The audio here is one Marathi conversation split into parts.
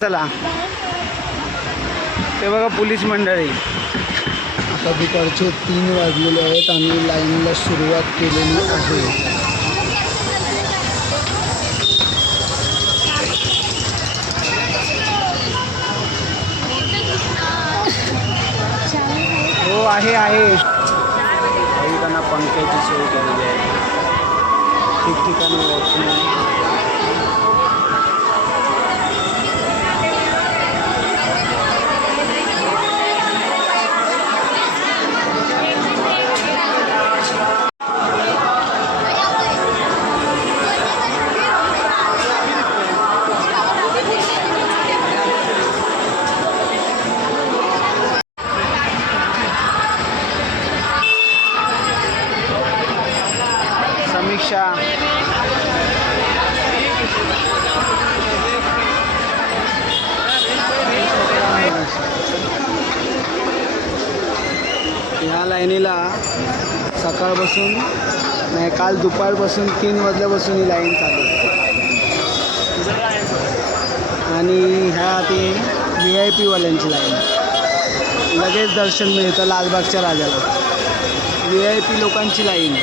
चला. ते बघा पोलीस मंडळी. आता दुपारचे तीन वाजलेले आहेत आणि लाईनला सुरुवात केलेली आहे. हो आहे आहे. त्यांना पंख्याची सोय केलेली आहे. ठिकठिकाणी वॉचमॅन ह्या लाईनीला सकाळपासून नाही काल दुपारपासून तीन वाजल्यापासून ही लाईन चालू आणि ह्या ते व्ही आय पीवाल्यांची लाईन लगेच दर्शन मिळतं लालबागच्या राजाला. व्ही आय पी लोकांची लाईन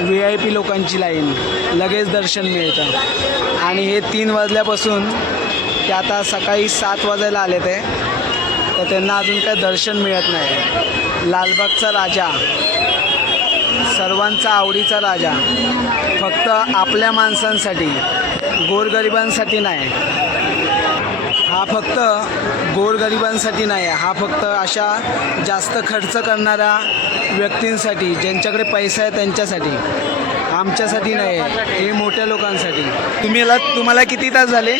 व्ही आय पी लोकांची लाईन. लगेच दर्शन मिळतं. आणि हे तीन वाजल्यापासून ते आता सकाळी सात वाजायला आले ते. तर त्यांना अजून काय दर्शन मिळत नाही. लालबागचा राजा. सर्वांचा आवडीचा राजा. फक्त आपल्या माणसांसाठी गोरगरिबांसाठी नाही. हा फक्त गोरगरिबांसाठी नाही आहे हा फक्त अशा जास्त खर्च करणाऱ्या व्यक्तींसाठी ज्यांच्याकडे पैसा आहे त्यांच्यासाठी आमच्यासाठी नाही आहे हे मोठ्या लोकांसाठी. तुम्ही तुम्हाला किती तास झाले?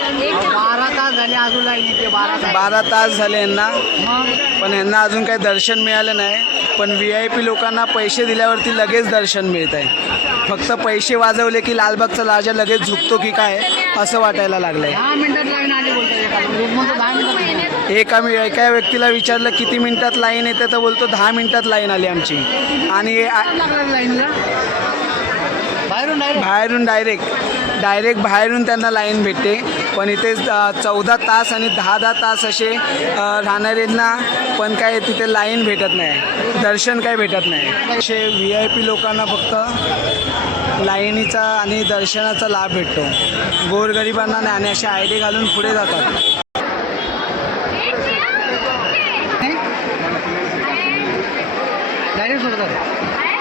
बारा तास झाले अजून लाईन येते बारा बारा तास झाले यांना. पण यांना अजून काही दर्शन मिळालं नाही. पण व्ही आय पी लोकांना पैसे दिल्यावरती लगेच दर्शन मिळत आहे. फक्त पैसे वाजवले की लालबागचा राजा लगेच झुकतो की काय असं वाटायला लागलं आहे एका मी एका व्यक्तीला विचारलं किती मिनिटात लाईन येते? तर बोलतो दहा मिनिटात लाईन आली आमची. आणि बाहेरून डायरेक्ट डायरेक्ट बाहेरून त्यांना लाईन भेटते. पण इथे चौदा तास आणि दहा दहा तास असे अ, राहणाऱ्यांना पण काय तिथे लाईन भेटत नाही. दर्शन काय भेटत नाही. असे व्ही आय पी लोकांना फक्त लाईनीचा आणि दर्शनाचा लाभ भेटतो. गोरगरिबांना नाही आणि असे आयडी घालून पुढे जातात.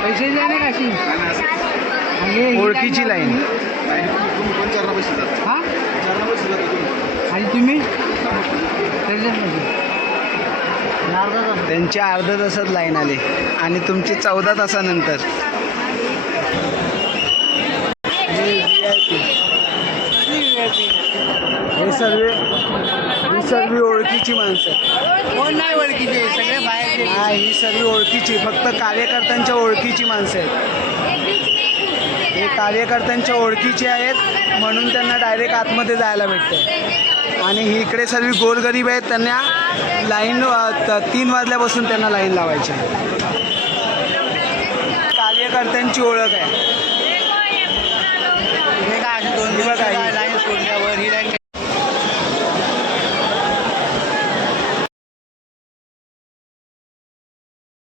पैसे ओळखीची लाईन. हा? आणि तुम्ही. त्यांच्या अर्ध्या तासात लाईन आली. आणि तुमची चौदा तासानंतर. हे सर्व ही सर्व ओळखीची माणसं. कोण नाही ओळखीचे? सगळे बाहेरचे. हा ही सर्व ओळखीची फक्त कार्यकर्त्यांच्या ओळखीची माणसं आहेत. हे कार्यकर्त्यांच्या ओळखीचे आहेत म्हणून त्यांना डायरेक्ट आतमध्ये जायला भेटतं आणि ही इकडे सर्व गोरगरीब आहेत त्यांना लाईन तीन वाजल्यापासून त्यांना लाईन लावायची आहे. कार्यकर्त्यांची ओळख आहे